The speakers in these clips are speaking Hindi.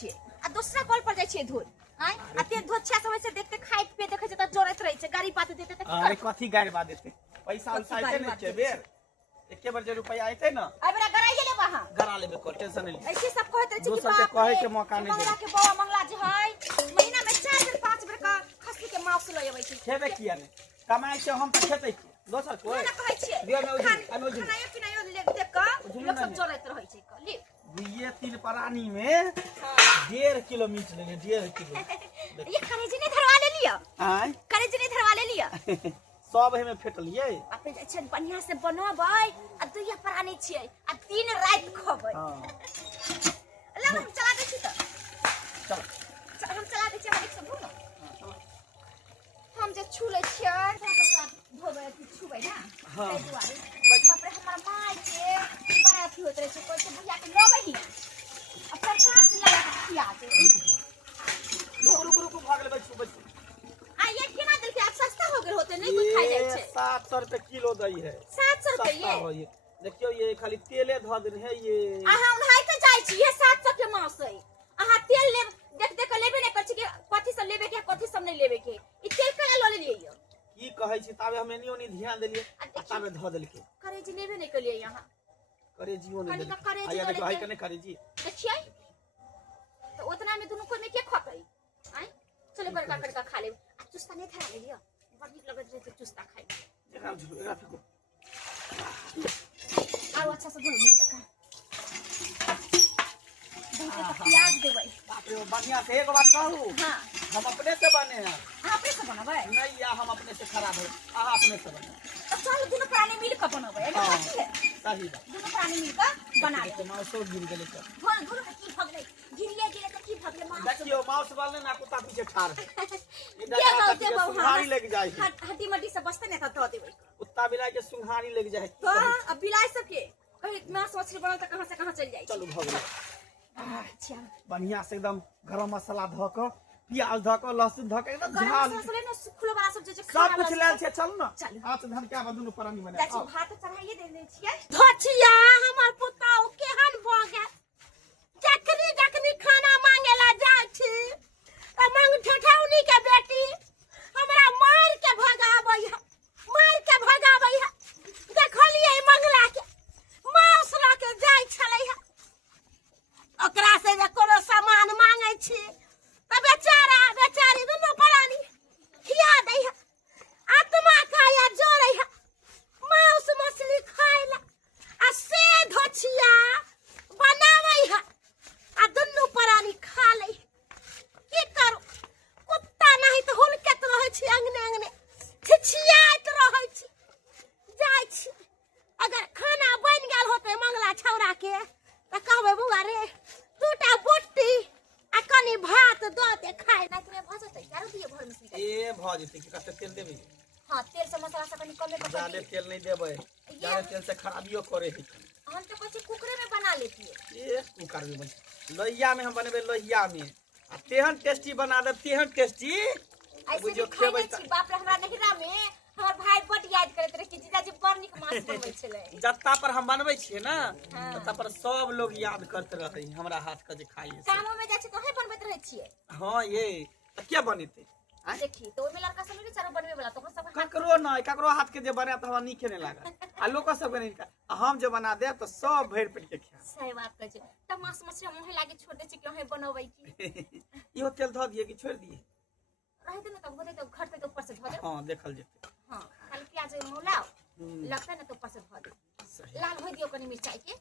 छी आ दूसरा कॉल पर जाय छी धुर आय अते धोछा समय से देखते खाइ पे देखे छ त जोरत रहै छै गाड़ी बात देते त अरे कथी गाड़ी बात देते पैसा उसाइते नै छै बेर एके बार जे रुपया आइते न अबरा गराइए ले वहां गरा लेबे को टेंशन नै ले ऐसे सब कहत रहे छी कि दोसर के कहे के मौका नै दे मंगला के बाबा मंगला जे है महीना में 4 बेर 5 बेर का खस्सी के मांस लय आबै छी खेबे किया नै कमाई छै हम त खेतै छी दोसर कोइ ना कहै छियै दियो न ओजी अनोजी खाना पिनायो ले देख क लोग सब जोरत रहै छै ली ये तिल परानी में 1.5 किलो मीट लेंगे 1.5 किलो ये करेजी ने धरवा ले लिया आय करेजी ने धरवा ले लिया सब है में फेटलिए अपने जाय छै बढ़िया से बनबै आ दुइया परानी छियै आ 3 रात खबै हां ले हम चला दै छी त चल हम चला दै छी हम एक सब न हम जे छुले छियै तकरा धोबै कि छुबै ना तै दुआरे बाप रे हमर माय के बड़ा अथी होत रहे छै कोइ से बुझा के लबै ही अब सरकार लगा के खिया दे रुक भाग ले बैठ आ ये केना दिल के सस्ता हो गेल होते नहीं कुछ खाइ जाय छै 700 रुपए किलो दई है 700 रुपए ये देखियो ये खाली तेले ध दे है ये आ हम हाय त जाय छी ये 700 के मास है आहा तेल ले देख देख लेबे नै कर छी के कथि सब लेबे के कथि सब नै लेबे के ई तेल केना ल लेलिए यो की कहै छी ताबे हम एनियो नै ध्यान देलिए ताबे ध देलके करे जी लेबे नै कलिए यहां करे जीओ नै करे आया देखो हाय कने करे जी देखिए तो उतना में दोनों कोई में के खतई आय चले बड़का करका खा ले चुस्ता नहीं खा ले लियो बड़ नीक लगत रहे चुस्ता खाई एकरा फेको आओ अच्छा से बोलो निक का प्याज देबै बाप रे बढ़िया से एक बात कहू हां हम अपने से बने हैं अपने से बनबै नहीं या हम अपने से खराब है आहा अपने से बने तो चल दोनों प्राणी मिल के बनबै एमे कथि है सही बात दोनों प्राणी मिल के बना ले मां सो गिर गेले तो धोन धोन की भगले गिरिए गिरे त की भगले मां देखियो माउस वाले ना कुत्ता पीछे ठाड़ है देबो सुंघारी लग जाए हड्डी मड्डी से बसते नहीं त देबै कुत्ता बिलाई के सुंघारी लग जाए तो अब बिलाई सब के कहीं मांस मछली बनल त कहां से कहां चल जाई चलो भगले अच्छा बढ़िया से एकदम गरम मसाला ध क प्याज ध क लहसुन ध क एकदम झाल मसाले न सुखलो वाला सब जे सब कुछ लेल छै चल न चल हाथ धन के आब दुनु परानी बना जाची भात चढ़ाइए देने छियै धोछिया हमर पुताऊ केहन भ गेल जकरी जकरी खाना मांगेला जाय छी त मांग ठठौनी के बेटी हमरा मार के भगाबै है देखलिए मंगला के मांस ल के जाय छलै है ओकरा से जे कोनो सामान मांगे छी त बेचारी दुनु परानी खिया दै है आत्मा काया जोड़ै है मांस मछली खाइला आ से धोछिया बनाबै है आ दुनु परानी खा लै की करू कुत्ता नहीं तो हुलकत रहै छी अंगने छिछियात रहै छी जाय छी अगर खाना बन गेल होते मंगला छौरा के त कहबै बुआ रे दूटा बोटी आ कनी भात द दे खाए ना तने भ जतै चारो दिए भर मछली ए भ जेतै कि कते तेल देबै हां तेल से मसाला से कनी कमे कर ज्यादा तेल नहीं देबै ज्यादा तेल से खराबियो करे है हम तो कछि कुकरे में बना लेती है ए कुकर में बन लोहिया में हम बनेबे लोहिया में आ तेहन टेस्टी बना देब तेहन टेस्टी ऐसे जो खेबै बाप रे हमरा नहिरा में हमर भाई बड याद करत रहे कि जीजाजी बड़ निक मांस बनबै छले जत्ता पर हम बनबै छियै ना तत्ता पर सब लोग याद करते रहै हमरा हाथ के जे खाइ छै कामो में जाय छै तोहे बनबैत रहै छियै हां ये त के बनेतै देखी तो ओमे लड़का सब नहीं चारो बनबे वाला तो सब ककरो नहीं ककरो हाथ के जे बने त हमरा नीके नहीं लागत आ लोग सब के नहीं हम जे बना देब त सब भर पेट के खा सही बात कहै छै त मांस मछली मुहे लागे छोड़ दे छै केहे बनबै की इहो तेल ध दिए कि छोड़ दिए रहते न त होते तो घर पे तो ऊपर से ध दे हां देखल जेतै हां खाली प्याज मोलाओ लगता न तो ऊपर से ध दे लाल हो दियो कनी मिर्चाई के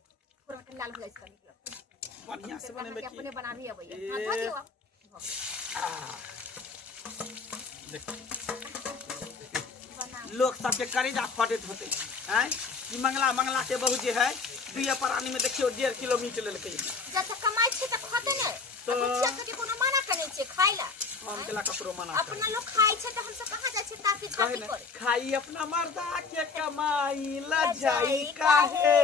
पूरा के लाल हो जाय कनी बढ़िया से बनेबे के अपने बना भी अबै हां ध दियो देख लोग सबके करेजा फटत होते हैं ई मंगला के बहु जे है दुइया परानी में देखियो 1.5 किलो मीट लेलकै जब कमाई छै त खते न तो बच्चा के कोनो मना करै छै खाइला हम केला ककरो मना अपना लोग खाइ छै त हम सब कहां जाय छै ताकि झाकी करे खाई अपना मर्दा के कमाई ला जाई काहे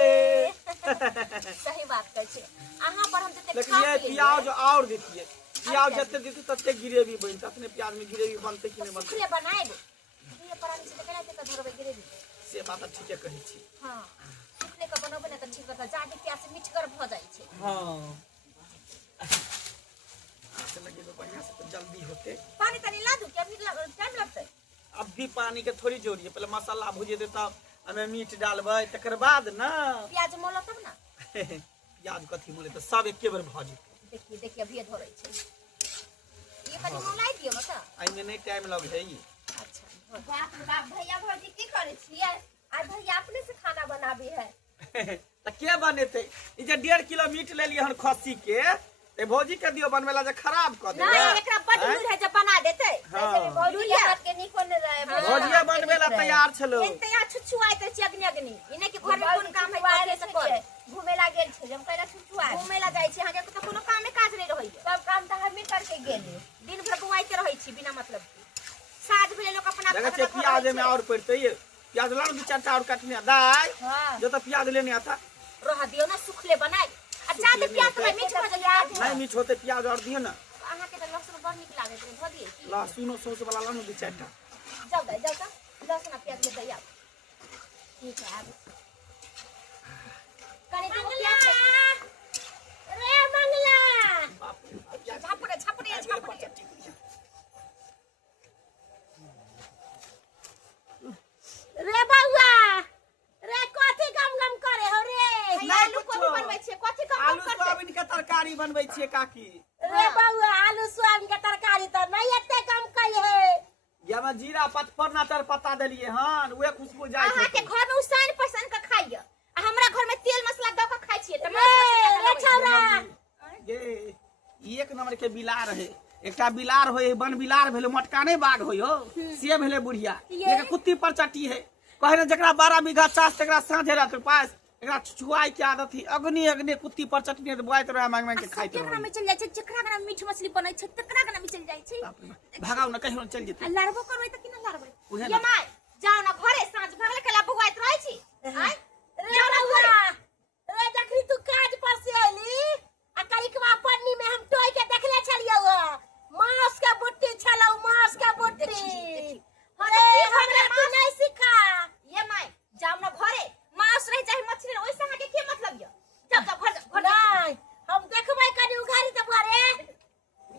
सही बात कहै छै अहां पर हम जते लेकिन ये प्याज और देखिए प्याज जते देते तते ग्रेवी बनत अपने प्याज में ग्रेवी बनते कि नहीं बनते सुखले बनाए ये परानी से केना के धरबे ग्रेवी से बात ठीके कहै छी हां सुखले के बनबे न त ठीक रहत जादे प्याज से मिठगर भ जाय छै हां जल्दी होते। पानी तनी ला दूं कि अभी टाइम लगतै? अब भी पानी के थोड़ी जोड़िए, पहले मसाला भूजे दे तब हमें मीट डालबे तकर बाद ना प्याज मोला तब ना। प्याज कथी मोले तो सब एके बेर भऽ जेतै। देखिए देखिए अभी धरै छै। ये कनी मोलाई दियो मत। एहिमे नहीं टाइम लगे है। अच्छा बाप रे बाप, भैया भौजी की करे छियै? आज भैया अपने से खाना बनाबी है। तो के बनेते? ई जे 1.5 किलो मीट ले लिए हन खस्सी के, ते भौजी के दियो बनवेला जे खराब कर दे। नहीं एकरा बड लूर है जे बना देते। हाँ। ऐसे भी भौजी हाथ के निको ने रहे। भौजिया बनवेला तैयार छलो। एते या छुछुआई त अग्नि अग्नि। इने के घर में कोन काम है करे से कर। घुमेला गेल छै, हम कहला छुछुआई। घुमेला जाय छै, हां के त कोनो कामे काज नहीं रहै। सब काम त हमें करके गेली। दिन भर बुआइते रहै छी बिना मतलब के। साज भेले लोग अपना जगह से प्याज में और पड़ते ये। प्याज ला दो 4टा और काटने दाई। हां जो तो प्याज लेने आता रह दियो ना, सुखले बनाई। अच्छा तो प्याज तो मीठ हो जाए। नहीं मीठ होते प्याज और दियो ना। अहाँ के त लहसुन बड़ निक लागे छै, भ दिए की? लहसुन सौस वाला ला दो 4टा। जाओ दे जाओ त लहसुन प्याज ले दया। ठीक है अब कनी दूर प्याज रे मंगला। बाप रे झापड़े झापड़े झापड़े। रे बउआ रे कथी गम गम करे हो रे? आलू कोबी बनबै छै, कथी गम गम आलू करते? सोयाबीन के तरकारी बनबै छियै काकी। रे बउआ आलू सोयाबीन के तरकारी त नहीं एते कम कई है। या में जीरा पचफोरना तर पत्ता देलिए हन, उहे खुशबू जाय छै। अहाँ के घर में उसान पसंद के खाइय, आ हमरा घर में तेल मसाला द के खाइ छियै त रे छौरा ये एक नंबर के बिलार है। एकटा बिलार होय, बन बिलार भेले, मोटका नहीं बाघ होय हो, से भेले बुढ़िया। ये के कुत्ती पर चटी है। कहे ने जकरा 12 बीघा चास तकरा साँझे रात पास एकरा छुआई के आदत थी। अग्नि अग्नि कुत्ती पर चटनी तो बुआइत रहे, मांग मांग के खाइत केकरा रहे। में चल जाय छै, जेकरा घर में मीठ मछली बनै छै तकरा घर में चल जाय छै। भागाओ ना कहियो चल जेते। लड़बो करबै त कि न लड़बै? उहे ये ना। माय जाओ ना घरे, साँझ भगले केला बुआइत रहै छी। आय रे बउआ रे देखी तू काज पर से आइली आ करिकवा पन्नी में हम टोय के देखले छलियौ। मांस के बुट्टी छलौ, मांस के बुट्टी। अरे हमरा तू नहीं सिखा। ये माय जाओ ना घरे, मांस रहे चाहे मछली रहे, ओइसे अहाँ के की मतलब य? जाओ जाओ घर जाओ, घर जाओ। नहीं हम देखबै कनी उघारी त बारे।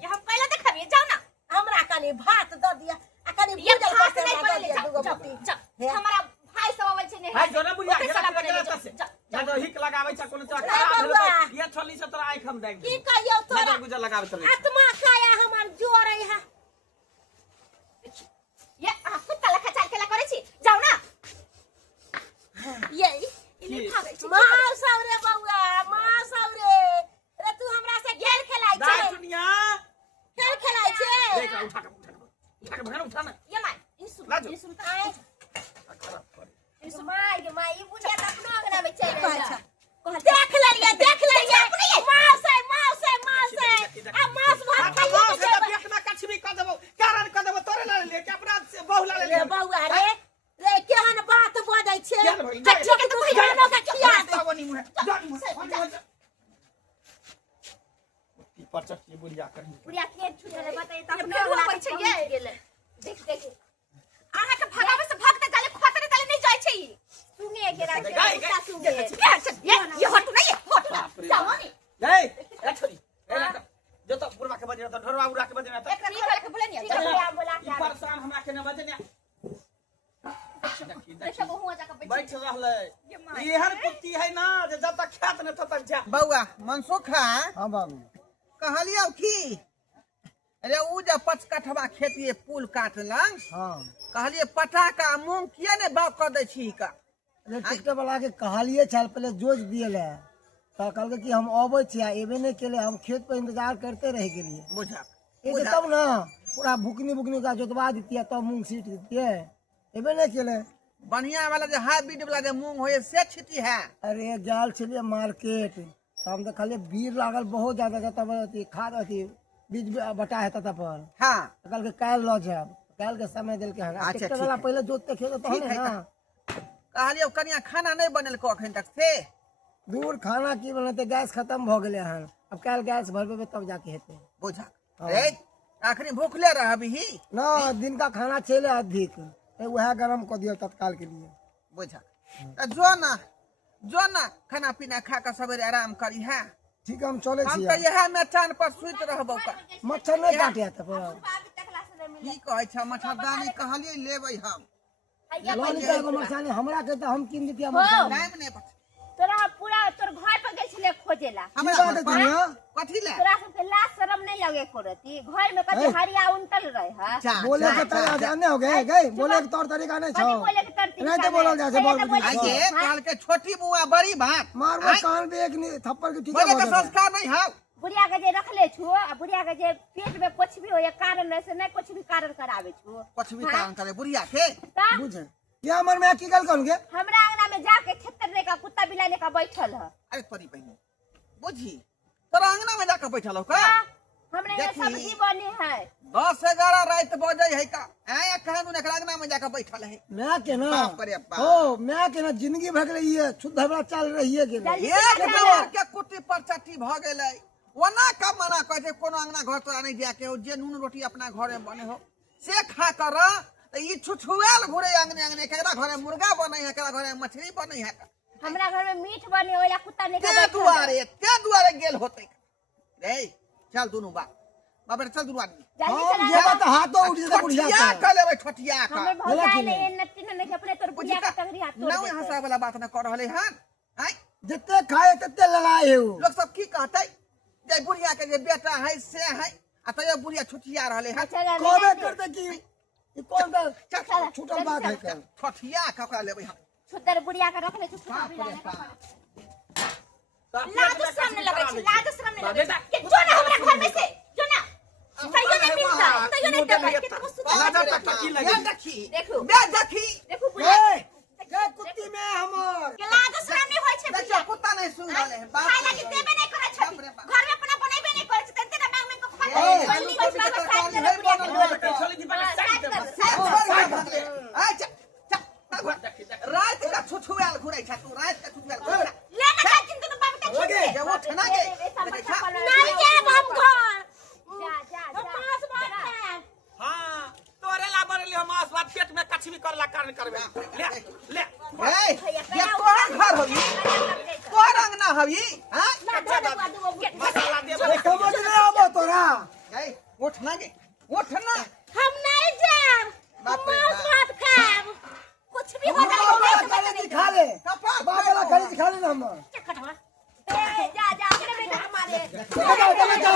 ये हम पहले देखबिए, जाओ ना। हमरा कनी भात द दिया आ कनी ये भूजल भात करके नहीं हमरा द बनेले, दिया जाओ दूगो जाओ बुट्टी। जाओ। हमारा भाई सब आबै छै ने। भाई जो ना बुढ़िया ओके गेला साला गेला बनेले, गेला जाओ, तसे। जाओ, या जाओ। तो हिक लगाबै छ कोनो चक्कर रे खराब भेलो बउआ। तो ये छली से तोरा आंख हम देख की दे। कहियो तोरा नजर गुजर लगाबै चले। आत्मा काया हमर जोर है। ये अहाँ कुत्ता लखा चाल केला करै छी, जाओ ना। ये इने की? भागै छी। मां सौरे बउआ मां सौरे रे तू हमरा से खेल खेलाइ दाई छै। दुनिया खेल खेलाइ छै। देख उठा के भगन उठा ना। ये माय इन सुन लाजो। इन सुन आय खराब करे। इन सुन माय गे माय ई बुढ़िया त अपना अंगना में चल अच्छा। रहा। देख लेलिए मां से आ मांस भात खाइए मां के से जेबै। पेट में कछबी क देबो, कारण क देबो तोरे ला ले के अपना से बहु ला ले। रे बउआ रे रे केहन बात बजै छै। केहन भई? हट्टी के तू जानो के खिया दे। जावनी मुहे जानी मुहे। की पर चटनी बुढ़िया करी। बुढ़िया के छुटे बताए त अपना अंगना में छै ये गेले। देख देख अहाँ के भगावे से भागते जाले, खतरे ताले नहीं जाय छै। सुने के राख गाय, कुत्ता सुने। ये हट नहीं हट ना। बाप रे जाओ बाप। नहीं ए ए छोरी ए ना जो तो बुढ़वा के बजे तो ढोरवा उड़ा के बजे ना। एक ठीक वाला के बोले नहीं चल बोला ई परेशान हमरा के न बजे ना। देखो बहुआ जाके बैठ रहले। एहन कुत्ती है ना जे जब तक खात न तब तक जा। बउआ मनसुख है हाँ बाबू कहलियो की अरे उ जे 5 कठवा खेती पुल काटलंग हाँ कहलिए पटाका मूंग किया ने बाप कर दे छी का अरे ट्रैक्टर वाला के कहलिए छल पहले जोज दिए ले तो कहल कि हम अबै छी आ एबे नहीं केले, हम खेत पर इंतजार करते रह गेलिए। बुझा ये तब ना पूरा भुकनी का जोतवा देती तब मूंग सीट देती एबे नहीं केले। बढ़िया वाला जे हाइब्रिड वाला जे मूंग होए से छिटी है। अरे जाल चलिए मार्केट तो हम देखलिए भीड़ लागल बहुत ज्यादा, तब अथी खाद अथी बीज बटा है तब पर हां कल के काल ल जाब, काल के समय दिल के अच्छा, ट्रैक्टर ठीक वाला है। पहले जोतते खेत तो ठीक है है ना। कहलियो कनिया खाना नहीं बनल को अखन तक से दूर खाना की बनते, गैस खत्म भ गेले हन, अब काल गैस भरबे तब जाके हेते। बुझा हाँ। रे आखरी भूखले रहबी ही ना दिन का खाना चले अधिक वह गरम कर दियो तत्काल के लिए। बुझा जो ना खाना पीना खा कर सवेरे आराम करी है ठीक है हम चले हम छी तो यह मैचान पर सुत रहबो का मच्छर नहीं काटे त पर की कहै छ मच्छरदानी कहलिए लेबै हम लोन का को मरसानी हमरा के त हम किन दितिया मरसानी टाइम नहीं बच तोरा पूरा तोर घर पर गई छले खोजेला हमरा बात है दुनिया कथी ले तोरा सबके लाज शरम नहीं लगे करती घर में कभी हरिया उंटल रहे है जा बोले के तरह जाने हो गए गए बोले के तौर तरीका नहीं कभी छौ बोले के तरती नहीं तो बोलल जा से बोल आगे काल के छोटी बुआ बड़ी भात मारबो कान पे एक थप्पड़ के ठीक बोले के है संस्कार नहीं हाउ बुढ़िया के जे रखले छु आ बुढ़िया के जे पेट में कुछ भी हो या कारण से नहीं कुछ भी कारण करावे छु कुछ भी काम करे बुढ़िया के ता बुझे क्या मन में की गल करूंगे हमरा अंगना में जाके छत्तरने का कुत्ता बिलाने का बैठल है अरे परी बहनी बुझी तोरा अंगना में जाकर बैठल हो का हमने ये देखी। सब्जी बनी है 10-11 रात बजे है का आया कहूं ने अंगना में जाकर बैठल है मैं के ना बाप रे बाप। ओ मैं के ना जिंदगी भग रही है शुद्ध हमरा चल रही है के ना। जल्दी एक नंबर के कुत्ती पर चट्टी भ गेलै ओना का मना कह दे कोनो अंगना घर तोरा नहीं जाके हो जे नून रोटी अपना घरे बने हो से खा कर त ई छुछुएल घुरे अंगने अंगने केकरा घरे मुर्गा बने है केकरा घरे मछली बने है हमरा घर में मीट बने ओला कुत्ता ने का ते बैठल दुआरे गेल होते रे चल दुनु बाप रे चल दुनु आदमी हम जे बात हाथों उठ जे बुढ़िया ठठिया का कर लेबै ठठिया का हमें भौजाई नहीं नत्ती ने अपने तोर बुढ़िया का टंगरी हाथ तोड़ ना देते। यहाँ वाला बात न कर रहले हन हैं जितने खाए तते लड़ाई है वो लोग सब की कहते जे बुढ़िया के जे बेटा है से है आ तो ये बुढ़िया छुटिया रहले हन अच्छा गाने कोबे गाने। करते की ई कौन बा चल, छूटल जल्दी बात है चल। का ठठिया ककरा लेबै हम छुतर बुढ़िया का रख ले तू कुत्ता बाप रे बिलाने का बाप। लाज शर्म नहीं लगे छी लाज शर्म नहीं लगे छी। के जो ना हमरा घर में से जो ना तैयो नहीं मिलता तैयो नहीं देबै के तू सुता लाजा तक की लगी ये देखी देखू बे देखी देखू बुढ़िया ए के कुत्ती में हमर के लाज शर्म नहीं होय छै देखिए बुढ़िया कुत्ता नहीं सुन रहले हैं बाप खाए रे। लगी देबे नहीं करे छथि बाप रे बाप। घर में अपना बनाइबे नहीं करे छथि तते ना मांग में को खा ए, जल्दी बाप रे बस बाप, साइड बाप रे कर बुढ़िया के बाप, डोल चली जी बड़ा साइड दे बस। अच्छा रात का छुछुएल घुरै छ तू रात का छुछुएल घुरै ले ना खा जिन दुनु बाप के ओके, ये वो ठना के। नहीं जाब हम घर जा हम मांस भात खाएब। हां तोरे ला बरली हम आसवाद पेट में कछवी करला कारण करबे ले ले ए ये तोहर घर होई तोहर अंगना होई हां मसाला दे समझ नहीं आबो तोरा ए उठना के उठना हम नहीं जाएब। हम बाप रे मांस बाप। भात खाएब। कुछ भी हो जाए बाबा खाली खा ले कपार बाबा खाली खा ले ना हम जा जा मेरे बेटा हमारे चलो चलो तो जा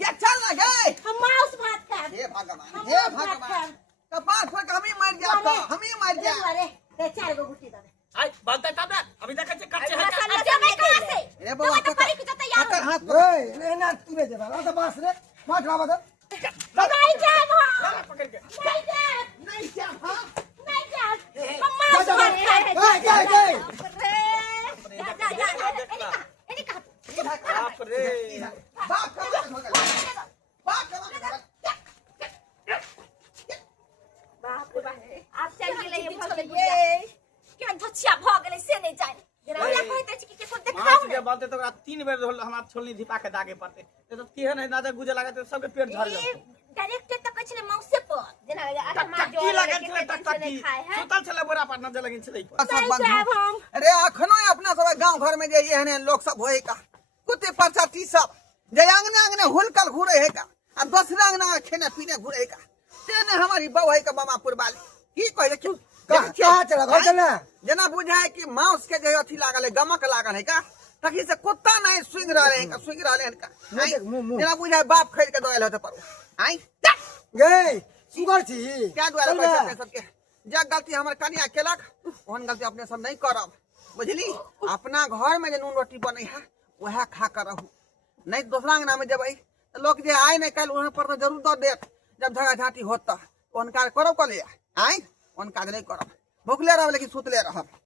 ये चल ना गए हम मांस भात खाएब। हे भगवान कपार पर हम ही मर गया तो हम ही मर गया अरे 4 गो गुट्टी दे। आई बोलते तब अभी देखे छे कच्चे है रे बाबा ककर हाथ ए ना तू रे जरा आ बस रे मार खा बता नहीं जाएब हम। पकड़ के नहीं जाएब। नहीं क्या हां नहीं जाएब। हम मांस भात खाएब। बाप रे बाप का हो गया बाप का हो गया आप चल गेले केहन धछिया भ गेले से नहीं जाने हमरा कहते छी कि केको देखाओ मांस ने के बोलते तो 3 बेर हमरा छोलनी धिपा के दागे पड़ते तो केहन है ना गुजे लगे तो सबके पेट झड़ जाते डायरेक्ट तक कहले मौसे पर जेना आटा मार जो टक्की लगे के छले टेंशन नहीं टक्की खाए है सुतल छले बोरा पर नजर लगिन छले सब नहीं बंद जाएब हो। हम। अरे अखनो अपना सब गांव घर में जे एहने लोग सब होए का कुत्ते परचाटी सब जे अंगने अंगने हुलकल घुरे है का आ दूसरा अंगना खेने पीने घुरे का तेने हमारी बहू है का मामापुर वाली की कहे क्यों क्या चला घर चला जना बुझाए कि मांस के जे अथी लागल है गमक लागल है का तखी से कुत्ता नहीं सुंग रहे हैं का सुंग रहे हैं का मुंह देख, मुंह। जना बुझाए बाप खरीद के दोयल होते पर आई गए सुगर छी क्या द्वारा चल पैसा बा। दे सबके जब गलती हमर कनिया केलक ओहन गलती अपने सब नहीं करब बुझली अपना घर में जे नून रोटी बने है वह खा कर रहू नहीं दूसरा अंगना में जब तो लोग जे आए नहीं कल वहां पर तो जरूर दो देत जब झगड़ा झाटी होता ओहन कार्य करो कल आई ओहन काज नहीं करब भूखले रहब लेकिन सुतले रहब